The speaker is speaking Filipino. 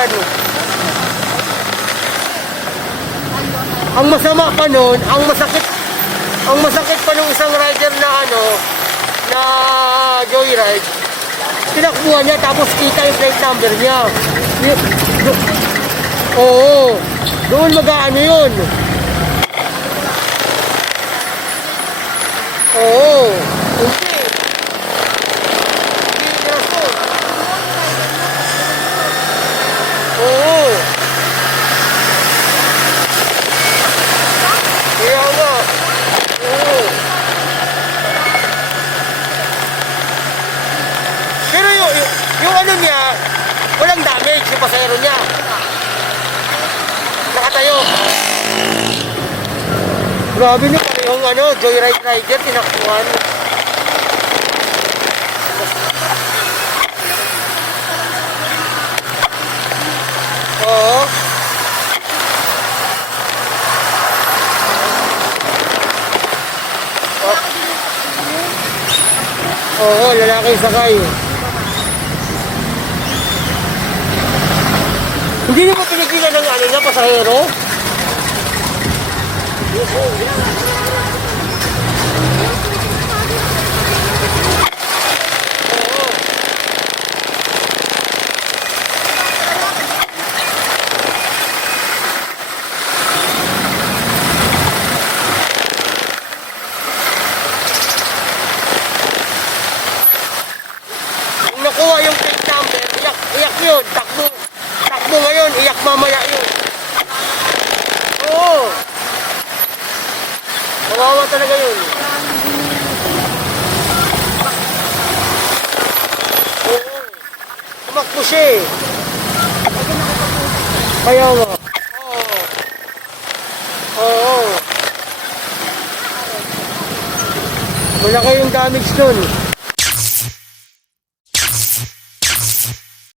yan. Ang masama pa nun, ang masakit pa nung isang rider na na joyride, tinakbuhan niya tapos kita yung plate number niya. Oo, doon mag-aano yun. Oo, hindi. Hindi rason. Oo. Kaya nga. Oo. Pero yung ano niya, walang damage yung pasahero niya. Nakatayo. Grabe nyo parehong joyride rider, tinakbuhan. Oo. Oo, lalaki sakay. Hindi naman pinigilan ng niya, pasahero? Kung nakuha yung plate number, iyak yun, takbo ngayon, iyak mamaya yun. Oo. Kawawa talaga yun. Oo. Tumakbo siya eh. Kaya nga. Oo. Oo. Malaki yung damage dun.